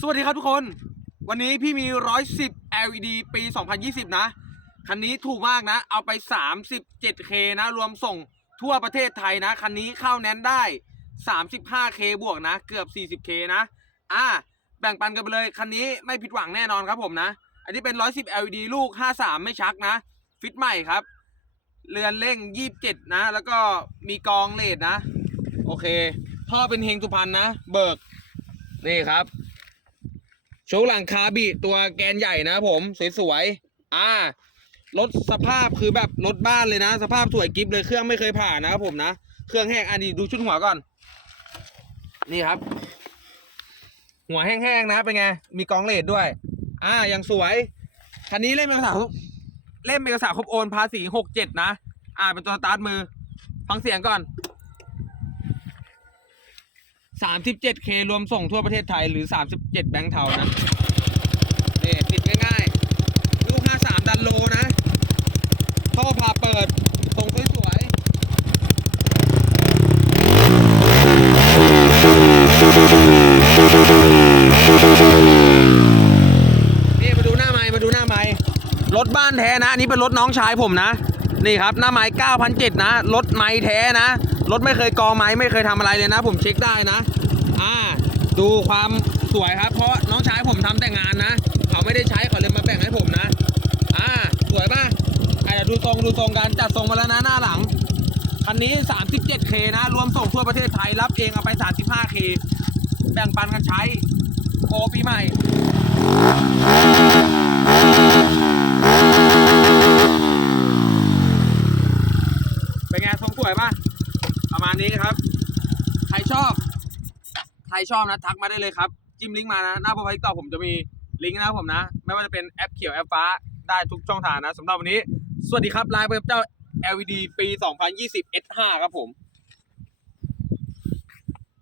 สวัสดีครับทุกคน วันนี้พี่มี 110 LED ปี 2020 นะ คันนี้ถูกมากนะ เอาไป 37K นะ รวมส่งทั่วประเทศไทยนะ คันนี้เข้าแนนได้ 35K บวกนะ เกือบ 40K นะ อ่า แบ่งปันกันไปเลย คันนี้ไม่ผิดหวังแน่นอนครับผมนะ อันนี้เป็น 110 LED ลูก 53 ไม่ชักนะ ฟิตใหม่ครับ เรือนเร่ง 27 นะ แล้วก็มีกองเลดนะ โอเค ท่อเป็นเฮงสุพรรณนะ เบิก นี่ครับ โชว์หลังคาบิตัวแกนใหญ่นะผมสวยๆอ่ารถสภาพคือแบบรถบ้านเลยนะ สภาพสวยกิฟเลยเครื่องไม่เคยผ่านนะครับผมนะเครื่องแห้งอันนี้ดูชุดหัวก่อน นี่ครับ หัวแห้งๆนะเป็นไงมีกองเลดด้วย อ่ายังสวยคันนี้เล่มเอกสารเล่มเอกสารครบโอนภาษีหกเจ็ดนะ อ่าเป็นตัวสตาร์ทมือ ฟังเสียงก่อน 37K รวมส่งทั่วประเทศไทยหรือ 37 แบงค์เทานะนี่ติดง่ายๆ ลูก 53 ดันโลนะท่อพาเปิดทรงสวยๆ นี่มาดูหน้าไม้มาดูหน้าไม้รถบ้านแท้นะ อันนี้เป็นรถน้องชายผมนะ นี่ครับ หน้าไม้9,007นะ รถไม้แท้นะ รถไม่เคยกองไม้ไม่เคยทำอะไรเลยนะ ผมเช็คได้นะ อ่า ดูความสวยครับ เพราะน้องชายผมทำแต่งานนะ เขาไม่ได้ใช้เขาเลยมาแบ่งให้ผมนะ อ่า สวยป่ะอะเดี๋ยวดูทรงดูทรงกันจัดทรงมาแล้วนะหน้าหลัง คันนี้ 37K นะ รวมส่งทั่วประเทศไทยรับเองเอาไป 35K แบ่งปันกันใช้โอปีใหม่เป็นไงทรงสวยป่ะ ประมาณนี้ครับ ใครชอบ ใครชอบนะทักมาได้เลยครับ จิ้มลิงก์มานะ หน้าโปรไฟล์ติ๊กต็อกผมจะมีลิงก์นะผมนะ ไม่ว่าจะเป็นแอปเขียวแอปฟ้าได้ทุกช่องทางนะสำหรับวันนี้ สวัสดีครับไลน์เว็บเจ้า LED ปี 2020 S5 ครับผม